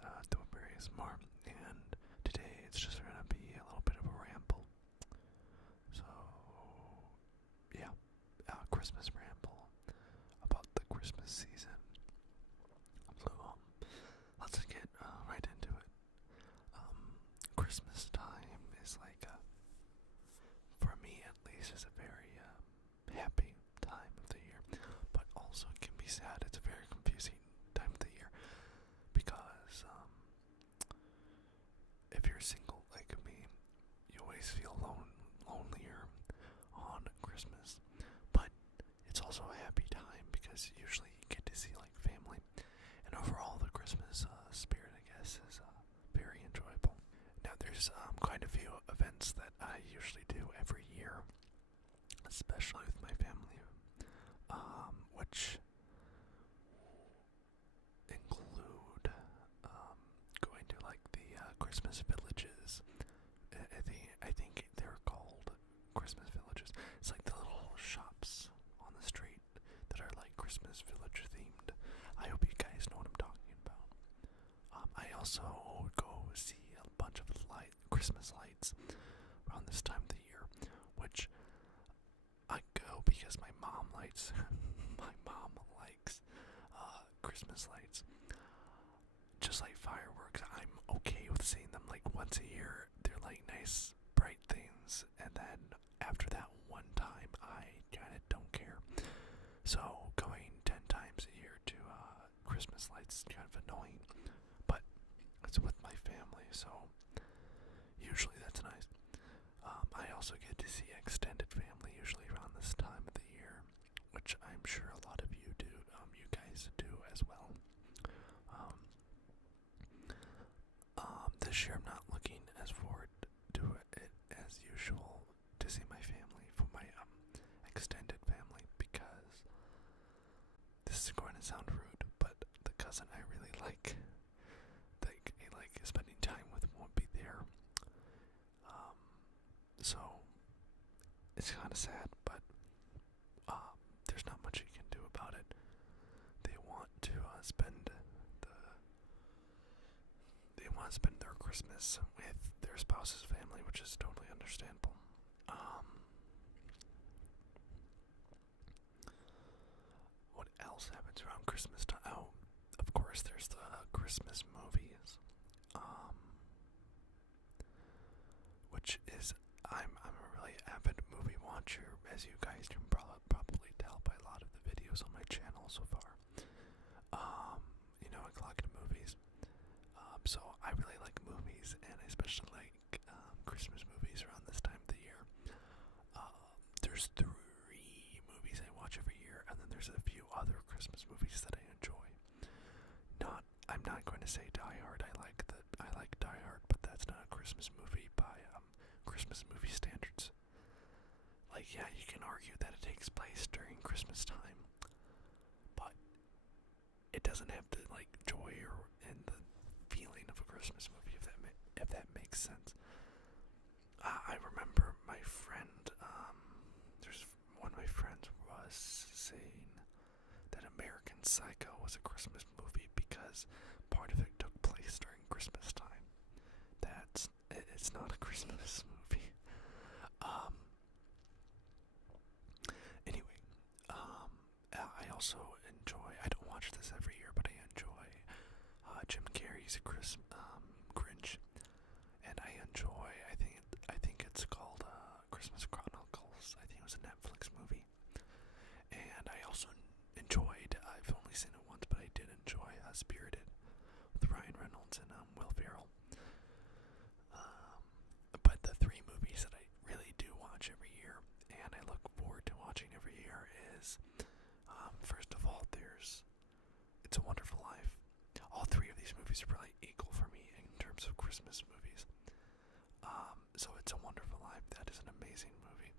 guys, whomever ASMR, and today it's just gonna be a little bit of a ramble. So, yeah, Christmas ramble about the Christmas season. So, let's get right into it. Christmas time is like, for me at least, is a very happy time of the year, but also it can be sad. It's a very confusing time of the year because if you're single like me, you always feel lonelier on Christmas, but it's also a happy time because usually you get to see like family, and overall the Christmas spirit, I guess, is very enjoyable. Now there's quite a few events that I usually do every year, especially with my family, which include going to like the Christmas villages. I think they're called Christmas villages. It's like the little shops on the street that are like Christmas village themed. I hope you guys know what I'm talking about. I also go see a bunch of Christmas lights around this time of the year, which I go because my mom likes Christmas lights. Just like fireworks, I'm okay with seeing them like once a year. They're like nice, bright things, and then after that one time, I kinda don't care. So going 10 times a year to Christmas lights is kind of annoying, but it's with my family, so usually that's nice. I also get to see extended family usually around this time of the year, which I'm sure a lot of you do. You guys do as well. This year I'm not looking as forward to it as usual to see my family, for my extended family, because this is going to sound rude, but the cousin I really like, spending time with, won't be there. So it's kind of sad, but there's not much you can do about it. They want to spend their Christmas with their spouse's family, which is totally understandable. What else happens around Christmas time? Oh, of course, there's the Christmas movies, which is I'm a really avid movie watcher, as you guys can probably tell by a lot of the videos on my channel so far. I collect movies. So I really like movies, and I especially like Christmas movies around this time of the year. There's 3 movies I watch every year, and then there's a few other Christmas movies that I enjoy. I'm not going to say Die Hard. I like Die Hard, but that's not a Christmas movie by Christmas movie standards. Like, yeah, you can argue that it takes place during Christmas time, but it doesn't have the joy and the feeling of a Christmas movie, if that makes sense. I remember my friend, there's one of my friends was saying that American Psycho was a Christmas movie because part of it took place during Christmas time. It's not a Christmas movie. Anyway, I also enjoy, I don't watch this every year, but I enjoy Jim Carrey's Grinch, and I enjoy, I think it's called Christmas Chronicles. I think it was a Netflix movie, and I also enjoyed, I've only seen it once, but I did enjoy Spirited with Ryan Reynolds and Will Ferrell. But the 3 movies that I really do watch every year, and I look forward to watching every year, is first of all, there's It's a Wonderful Life. All 3 of these movies are probably equal for me in terms of Christmas movies. So It's a Wonderful Life, that is an amazing movie.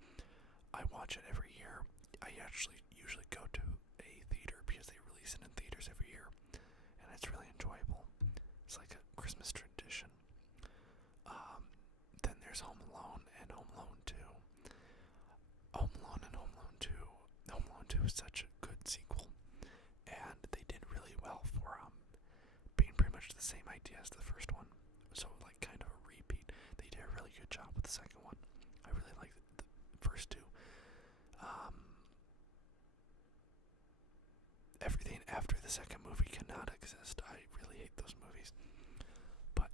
I watch it every year. I actually usually go to a theater because they release it in theaters every year, and it's really enjoyable. It's like a Christmas tradition. Then there's Home Alone and Home Alone 2. Home Alone and Home Alone 2. Home Alone 2 is such a good sequel, and they did really well for being pretty much the same idea as the first one, so like kind of a repeat. They did a really good job with the second one. I really like the first two. Everything after the second movie cannot exist. I really hate those movies. But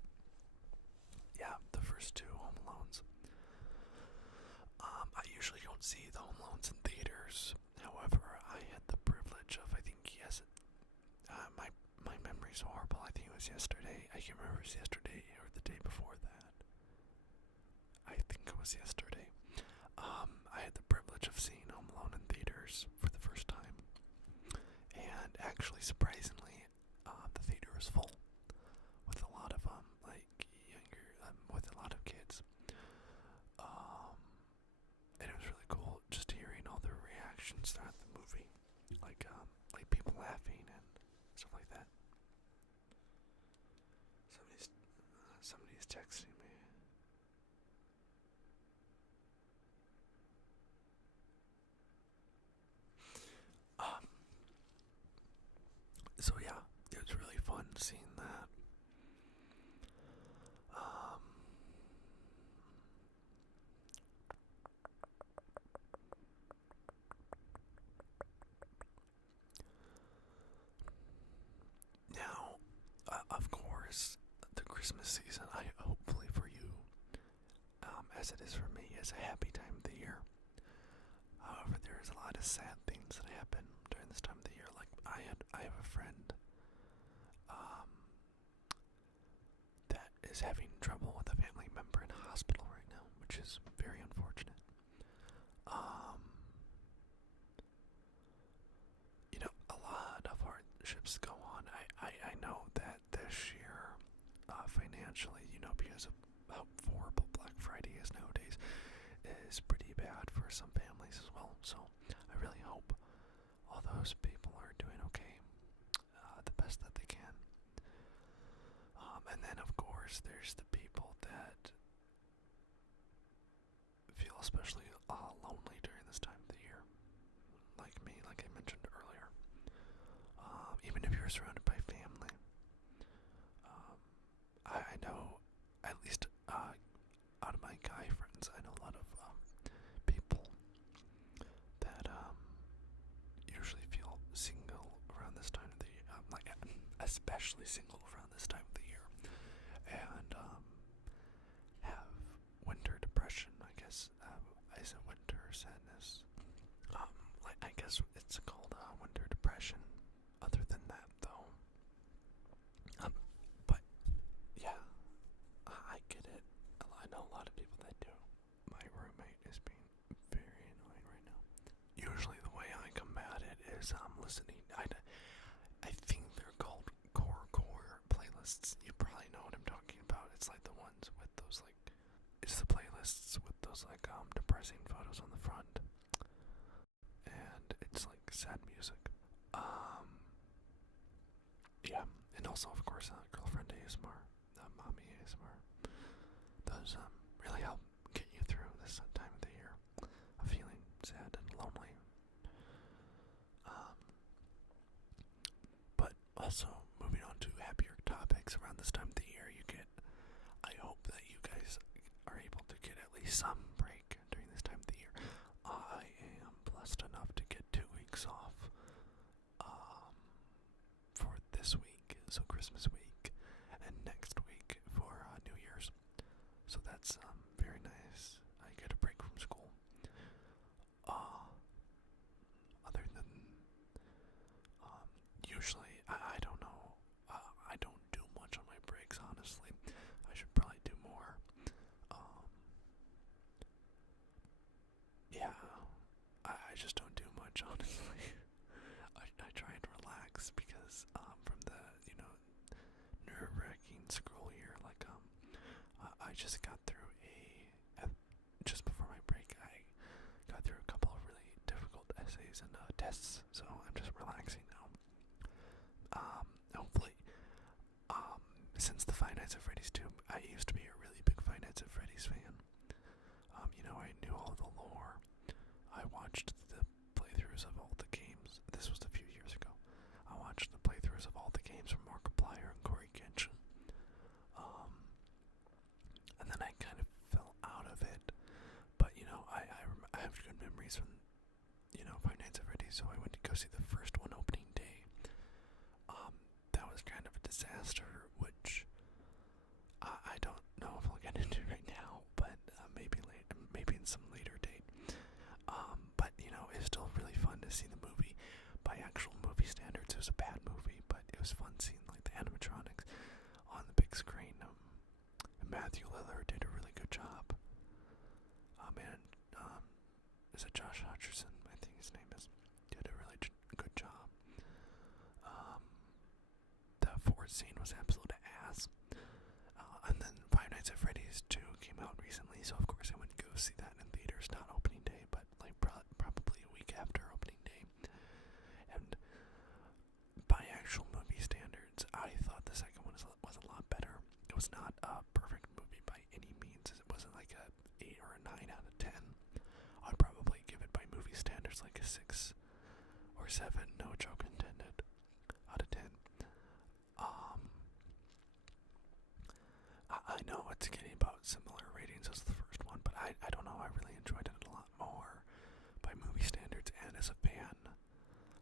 yeah, the first two Home Alones. I usually don't see the Home Alones in theaters. However, I had the privilege of, I think, yes, my memory's horrible. I think it was yesterday. I can't remember if it was yesterday or the day before that. I think it was yesterday. I had the privilege of seeing Home Alone in theaters for the first time. And actually, surprisingly, the theater was full with a lot of with a lot of kids. And it was really cool just hearing all the reactions throughout the movie, like people laughing and stuff like that. Somebody's texting me. So yeah, it was really fun seeing that. Now, of course, the Christmas season, hopefully for you, as it is for me, is a happy time of the year. However, there is a lot of sad things that happen during this time of the year. Like I have a friend that is having trouble with a family member in a hospital right now, which is very unfortunate. A lot of hardships go on. I know that this year, financially, because of how horrible Black Friday is nowadays, is pretty bad for some families as well. So I really hope all those people are doing okay, the best that they can. And then, of course, there's the people that feel especially lonely during this time of the year, like me, like I mentioned earlier. Even if you're surrounded by family, I know, at least out of my guy friends, I know a lot of people that usually feel single around this time of the year, especially single around this time of the year, and have winter depression, I guess. Is it winter sadness? I guess it's called winter depression. Other than that, though, but yeah, I get it. I know a lot of people that do. My roommate is being very annoying right now. Usually, the way I combat it is listening. I think they're called core playlists. You probably know what I'm talking about. It's like the ones with those it's the playlists with those depressing photos on the front, and it's like sad music. Yeah, and also of course girlfriend ASMR, mommy ASMR. Those really help get you through this time of the year of feeling sad and lonely. But also, moving on to happier topics, around this time of the year I hope that you guys are able to get at least some break during this time of the year. I am blessed enough to get 2 weeks off for this week, so Christmas week, and next week for New Year's. So that's very nice. I get a break from school. Other than usually, I don't know. I don't do much on my breaks, honestly. I should probably do more. Yeah, I just don't do much, honestly. I try and relax because from the nerve-wracking school year, I just got through just before my break, I got through a couple of really difficult essays and tests, so I'm just relaxing now. Hopefully, since the Five Nights at Freddy's 2, I used to be a really big Five Nights at Freddy's fan. I knew all the lore. I watched the playthroughs of all the games. This was a few years ago. I watched the playthroughs of all the games from Markiplier and Corey Kenshin. have good memories from, Five Nights at Freddy's, so I went to go see the first one opening day. That was kind of a disaster, which I don't know if I'll get into right now, but maybe in some later date. But it's still really fun to see the movie. By actual movie standards, it was a bad movie, but it was fun seeing like the animatronics on the big screen. Matthew Lillard did a really good job. Is it Josh Hutcherson? I think his name is. Did a really good job. The Ford scene was absolute ass. And then Five Nights at Freddy's 2 came out recently, so of course I went to go see that in theaters, not opening day, but like probably a week after opening day. And by actual movie standards, I thought the second one was a lot better. It was not a perfect movie by any means. It wasn't like a 8 or a 9 out of 10. I'd probably give it by movie standards like a 6 or 7, no joke intended, out of 10. I know it's getting about similar ratings as the first one, but I don't know, I really enjoyed it a lot more by movie standards, and as a fan,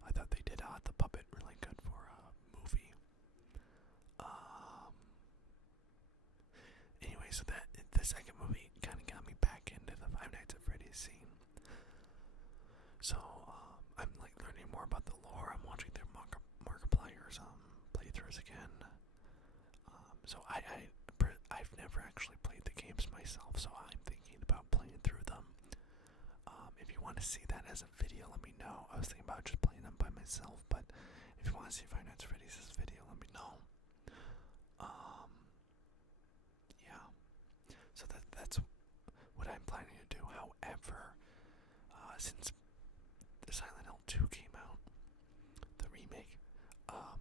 I thought they did the puppet really good for a movie. Anyway, so the second movie kind of got me back into the Five Nights at Freddy's scene. So I'm like learning more about the lore. I'm watching their Markiplier's playthroughs again. So I've never actually played the games myself, so I'm thinking about playing through them. If you want to see that as a video, let me know. I was thinking about just playing them by myself, but if you want to see Five Nights at Freddy's as a video, let me know. Yeah. So that's what I'm planning to do. However, since the Silent Hill 2 came out, the remake, I'm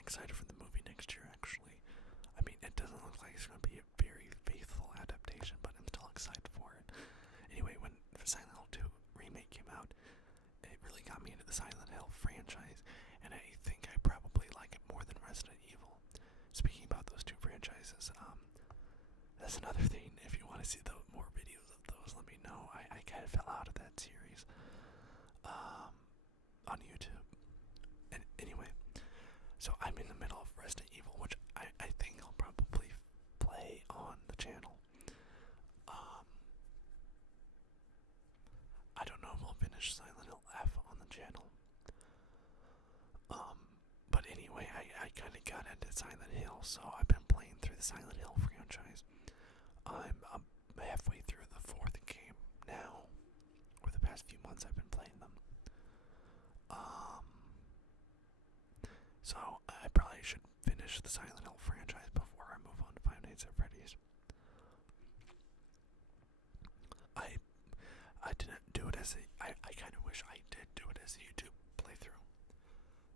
excited for the movie next year, actually. I mean, it doesn't look like it's going to be a very faithful adaptation, but I'm still excited for it. Anyway, when the Silent Hill 2 remake came out, it really got me into the Silent Hill franchise, and I think I probably like it more than Resident Evil. Speaking about those two franchises, that's another thing. If you want to see more videos of those, let me know. I kind of fell out of that series on YouTube. And anyway, so I'm in the middle of Resident Evil, which I think I'll probably play on the channel. I don't know if I'll finish Silent Hill F on the channel. But anyway, I kind of got into Silent Hill, so I've been playing through the Silent Hill franchise. I'm halfway through the 4th game now. Over the past few months I've been playing them. So I probably should finish the Silent Hill franchise before I move on to Five Nights at Freddy's. I didn't do it as I kind of wish I did do it as a YouTube playthrough,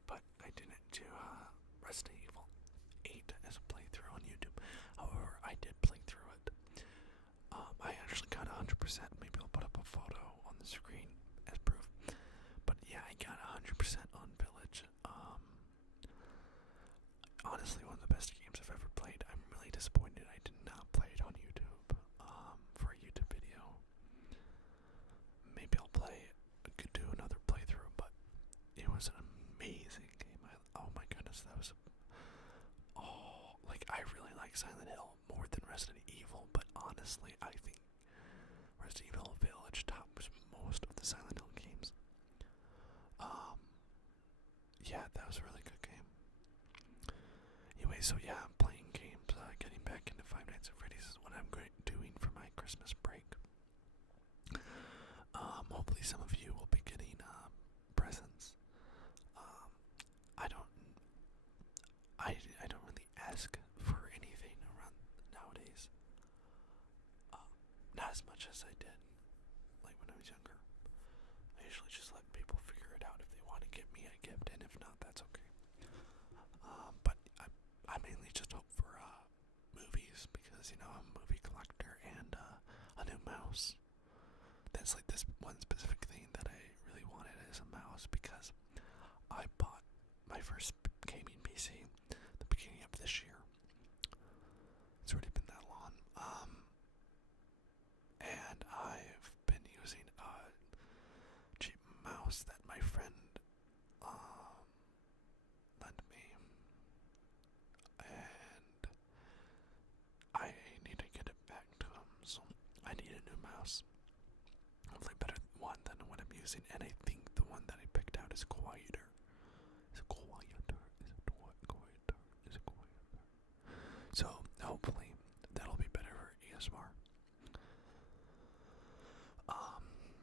but I didn't do Resident Evil 8 as a playthrough on YouTube. However, I did play through it. I actually got 100%. Maybe I'll put up a photo on the screen as proof. But yeah, I got 100% on Village. Honestly, one of the best games I've ever played. I'm really disappointed I did not play it on YouTube for a YouTube video. Maybe I'll could do another playthrough, but it was an amazing game. Oh my goodness, that was I really like Silent Hill more than Resident Evil, but honestly, I think Resident Evil Village tops most of the Silent Hill games. Yeah, that was a really good game. Anyway, so yeah, I'm playing games, getting back into Five Nights at Freddy's is what I'm doing for my Christmas break. Hopefully some of you will be getting presents. I don't really ask for anything around nowadays. Not as much as I did like when I was younger. I usually just let people figure it out if they want to get me a gift, and if not, that's okay. But I mainly just hope for movies, because I'm a movie collector, and a new mouse. That's like this one specific thing that I really wanted is a mouse, because I bought my first gaming PC the beginning of this year. It's already been that long. And I've been using, and I think the one that I picked out is quieter. Is it quieter? Is it quieter? Is it quieter? So hopefully that'll be better for ASMR.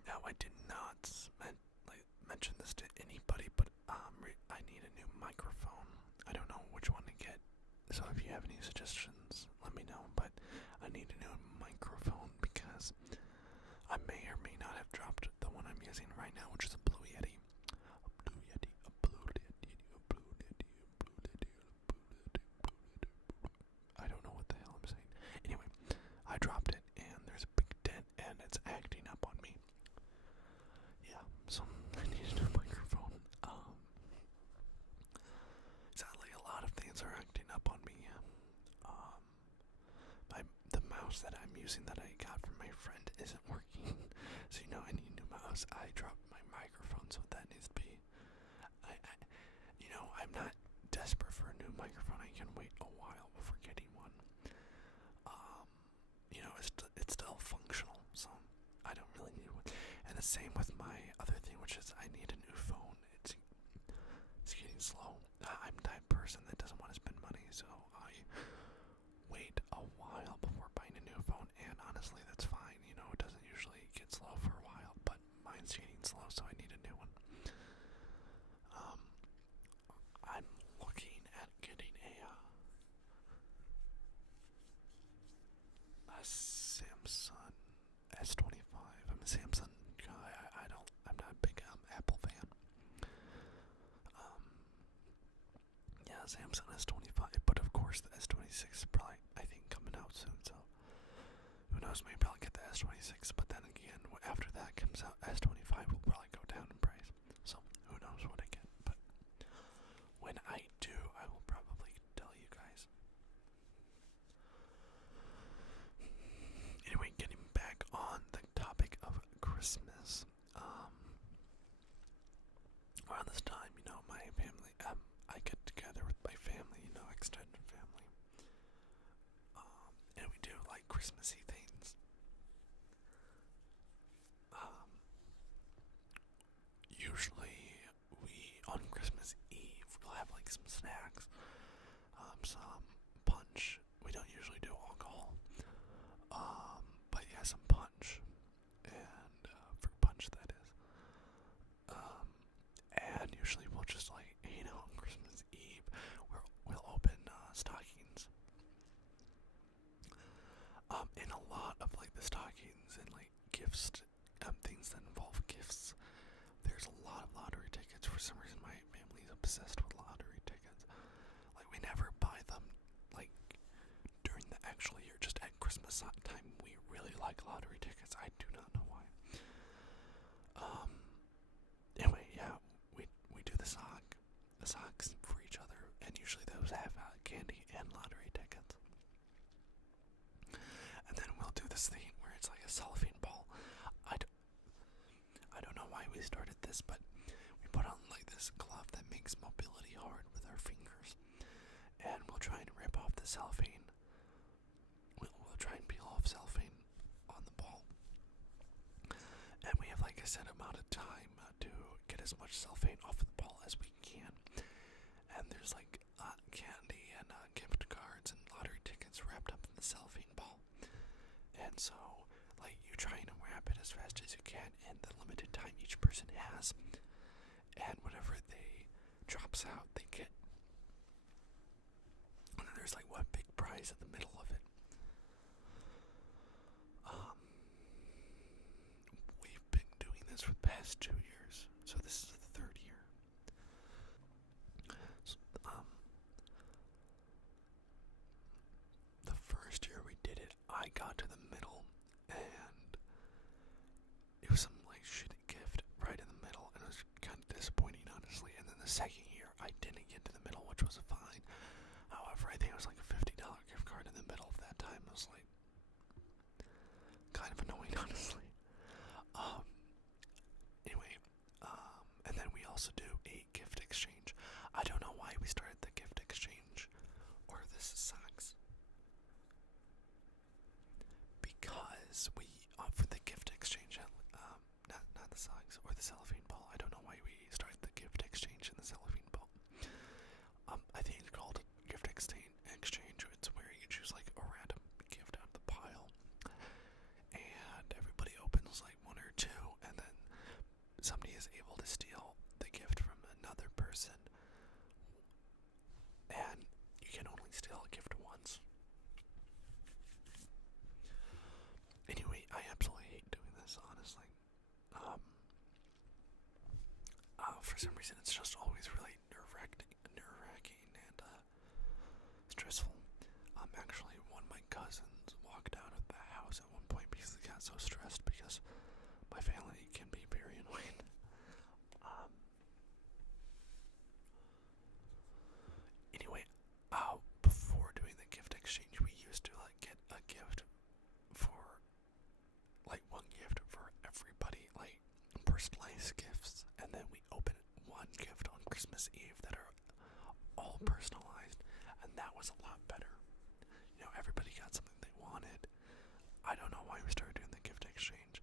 Now I did not mention this to anybody, but I need a new microphone. I don't know which one to get. So if you have any suggestions, let me know. But I need a new microphone because I may or may not have dropped the one I'm using right now, which is a Blue Yeti. A Blue Yeti, a Blue Yeti, a Blue Yeti, a Blue Yeti, a Blue Yeti, Blue Yeti. I don't know what the hell I'm saying. Anyway, I dropped it and there's a big dent and it's acting up on me. Yeah, so I need a new microphone. Sadly, a lot of things are acting up on me. The mouse that I'm using that I got from my friend isn't working, so I need a new mouse. I dropped my microphone, so that needs to be. I'm not desperate for a new microphone. I can wait a while before getting one. It's still functional, so I don't really need one. And the same with my other thing, which is I need a new phone. It's getting slow. I'm the type of person that doesn't want to spend money, so I wait a while before buying a new phone, and honestly, that's fine. It doesn't usually get slow for a while, but mine's getting slow, so I need a new one. I'm looking at getting a Samsung S25. I'm a Samsung guy. I'm not a big Apple fan. Yeah, Samsung S25, but of course the S26 is probably, I think, coming out soon, so who knows, maybe I'll get the S26, but then again, after that comes out, S25 will probably go down in price, so who knows what I get, but when I do, I will probably tell you guys. Anyway, getting back on the topic of Christmas, around this time, my family, I get together with my family, extended family, and we do like Christmassy things. Usually on Christmas Eve, we'll have like some snacks, some punch. We don't usually do alcohol, but yeah, some punch, and fruit punch, that is. And usually we'll just on Christmas Eve, we'll open stockings. And a lot of like the stockings and like gifts, things that involve gifts. There's a lot of lottery tickets. For some reason, my family's obsessed with lottery tickets. Like, we never buy them like during the actual year. Just at Christmas time, we really like lottery tickets. I do not know why. Anyway, yeah, we do the socks for each other, and usually those have candy and lottery tickets. And then we'll do this thing where it's like a cellophane ball. I don't know why we started this, but we put on like this glove that makes mobility hard with our fingers, and we'll try and rip off the cellophane. We'll try and peel off cellophane on the ball, and we have like a set amount of time to get as much cellophane off the ball as we can. And there's like candy and gift cards and lottery tickets wrapped up in the cellophane ball. And so, like, you try and wrap it as fast as you can in the limited time each person has. And whatever they drops out, they get. And then there's like one big prize in the middle of it. We've been doing this for the past 2 years, so this is the third year. So, the first year we did it, I got to the middle, and it was some like shitty gift right in the middle, and it was kind of disappointing, honestly. And then the second year, I didn't get to the middle, which was fine. However, I think it was like a $50 gift card in the middle of that time. It was like kind of annoying, honestly. Anyway, and then we also do a gift exchange. I don't know why we started the gift exchange, or this sucks. Because we, for the gift exchange, not the socks or the cellophane. some reason it's just always really nerve-wracking and stressful. Actually, one of my cousins walked out of the house at one point because he got so stressed because my family can be very annoying. Anyway, before doing the gift exchange, we used to like get a gift for like one gift for everybody, like personalized gifts, and then we open one gift on Christmas Eve that are all personalized, and that was a lot better. You know, everybody got something they wanted. I don't know why we started doing the gift exchange.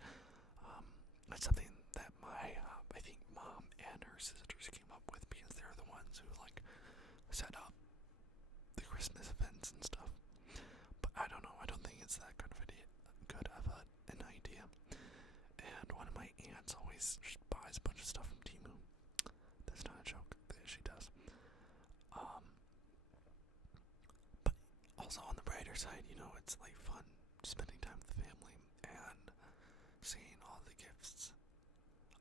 It's something that my, I think mom and her sisters came up with because they're the ones who like set up the Christmas events and stuff. But I don't know. I don't think it's that good of an idea. And one of my aunts always just buys a bunch of stuff from Temu. That's not a joke. She does. But also on the brighter side, you know, it's like fun spending time with the family and seeing all the gifts,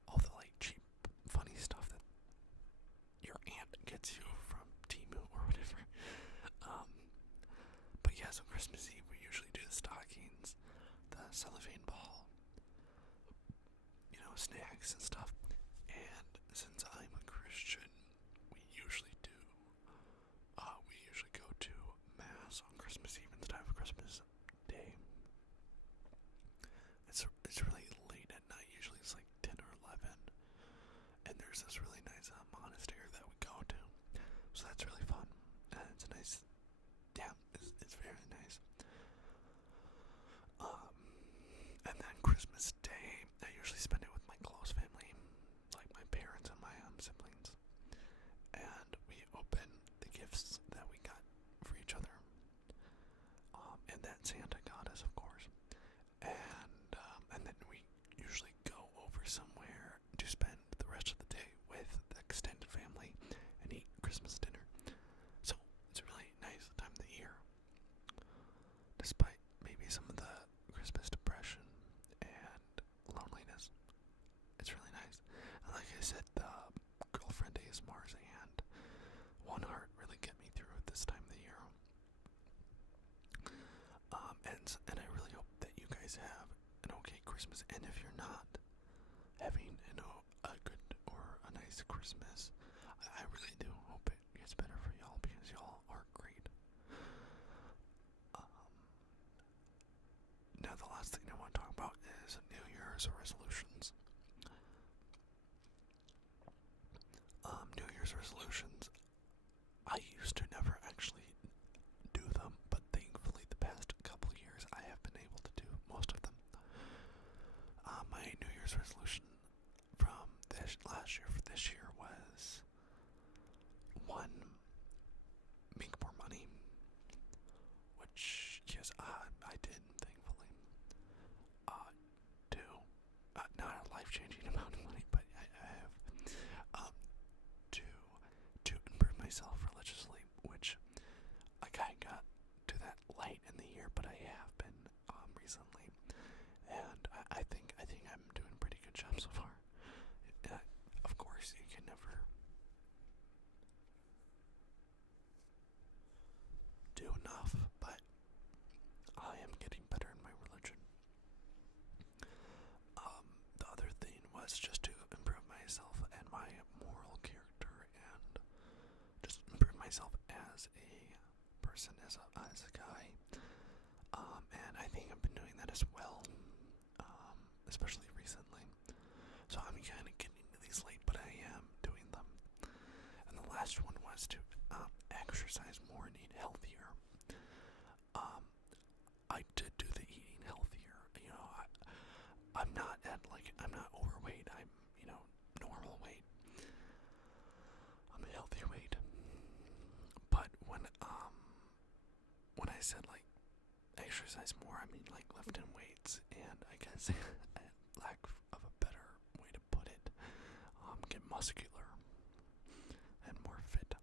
all the like cheap, funny stuff that your aunt gets you from Temu or whatever. But yeah, so Christmas Eve we usually do the stockings, the cellophane ball, you know, snacks and stuff. And since I'm a Christian, we usually go to Mass on Christmas Eve instead of Christmas Day. It's really late at night, usually it's like 10 or 11. And there's this really nice monastery that we go to. So that's really fun. And it's a nice, yeah, it's very nice. And then Christmas Day, I usually spend it with my close family, like my parents and my siblings. And we open the gifts that we got for each other. And that Santa got us, of course. And then we usually go over somewhere to spend the rest of the day with the extended family and eat Christmas dinner. So it's a really nice time of the year, despite maybe some of the Christmas depression and loneliness. It's really nice. And like I said, the girlfriend ASMRs and One Heart really get me through this time of the year. And I really hope that you guys have an okay Christmas. And if you're not having, you know, a good or a nice Christmas, I really do hope it gets better for y'all because y'all are great. Now the last thing I want to talk about is New Year's resolutions. New Year's resolutions, I used to never actually do them, but thankfully the past couple years I have been able to do most of them. My New Year's resolution from last year for this year was 1, make more money, which yes, I did, thankfully. 2, not a life-changing amount of money, but I have. 2, to improve myself religiously, which I kind of got to that late in the year, but I have been recently, and I think I'm doing a pretty good job so far. Of course, you can never do enough, but I am getting better in my religion. The other thing was just to improve myself and my moral character, and just improve myself as a person, as a guy. And I think I've been doing that as well, especially recently. So I'm kind of getting into these late, but I am doing them. And the last one was to exercise more and eat healthier. I did do the eating healthier. You know, I'm not overweight. I'm, you know, normal weight. I'm a healthy weight. But when I said like exercise more, I mean like lifting weights, and I guess lack of a better way to put it, get muscular and more fit,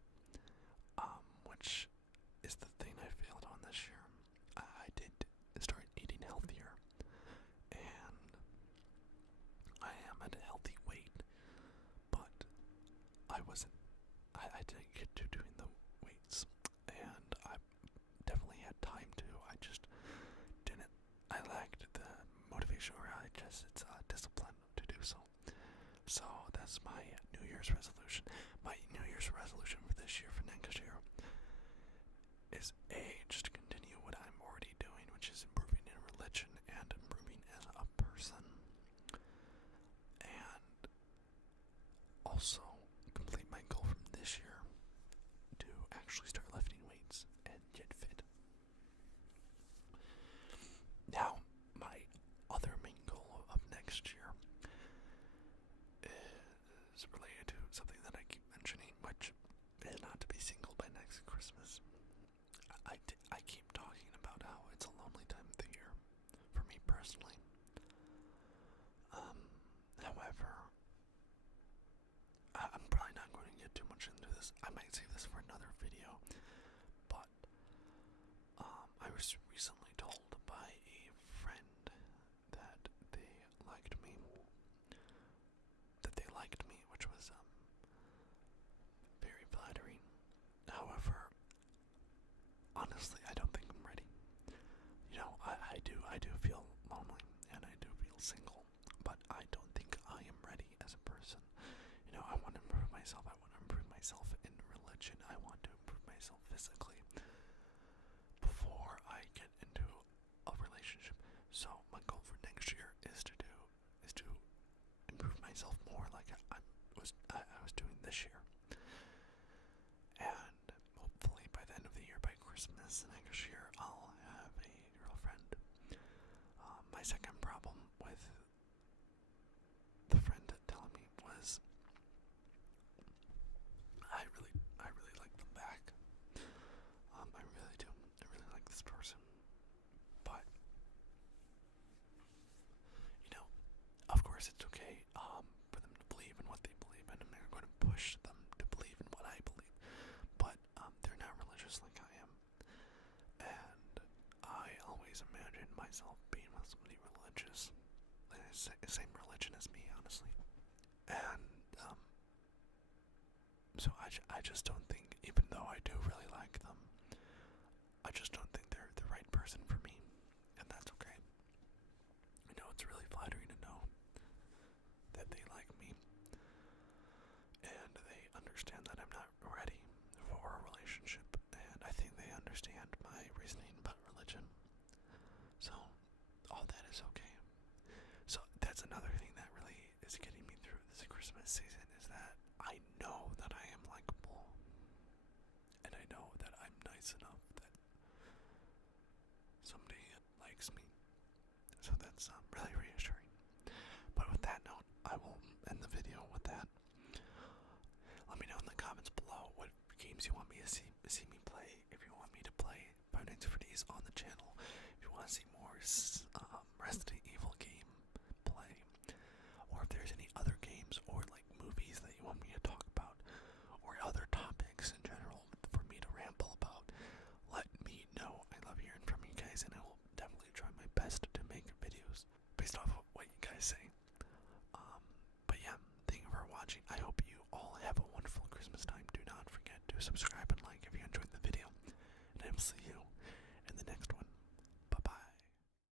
which is the thing I failed on this year. I did start eating healthier, and I am at a healthy weight, but is my New Year's resolution. My New Year's resolution for this year, for next year, is just to continue what I'm already doing, which is improving in religion and improving as a person. And also complete my goal from this year to actually start lifting weights and get fit. Now, my other main goal of next year is related to something that I keep mentioning, which is not to be single by next Christmas. I keep talking about how it's a lonely time of the year for me personally. However, I'm probably not going to get too much into this. I might save this for another video, but I was recently told by a friend that they liked me, which was very flattering. However, honestly, I don't think I'm ready. You know, I do feel lonely and I do feel single, but I don't think I am ready as a person. You know, I want to improve myself. I want to improve myself in religion. I want to improve myself physically before I get into a relationship. So my goal for next year is to improve myself more, like I was doing this year. And hopefully by the end of the year, by Christmas next year, I'll have a girlfriend. My second problem with the friend telling me was I really like them back. I really do. I really like this person. But you know, of course it's okay for them to believe in what they believe in. I'm never going to push them to believe in what I believe. But they're not religious like I am. And I always imagined myself being with somebody religious. Same religion as me, honestly. And so I just don't think, even though I do really like them, I just don't think they're the right person for me. And that's okay. You know, it's really flattering to know that they like me and they understand that I'm not ready for a relationship, and I think they understand my reasoning about religion. So all that is okay. So that's another thing that really is getting me through this Christmas season, is that I know that I am likable, and I know that I'm nice enough that somebody likes me. So that's really reassuring. But with that note, I will end the video with that. Let me know in the comments below what games you want me to see me play. If you want me to play Five Nights at Freddy's on the channel. If you want to see more Resident Evil game play. Or if there's any other games or like movies that you want me to talk about. Or other topics in general for me to ramble about. Let me know. I love hearing from you guys, and I will definitely try my best to make videos based off of what you guys say. But yeah, thank you for watching. I hope you all have a wonderful Christmas time. Do not forget to subscribe and like if you enjoyed the video. And I will see you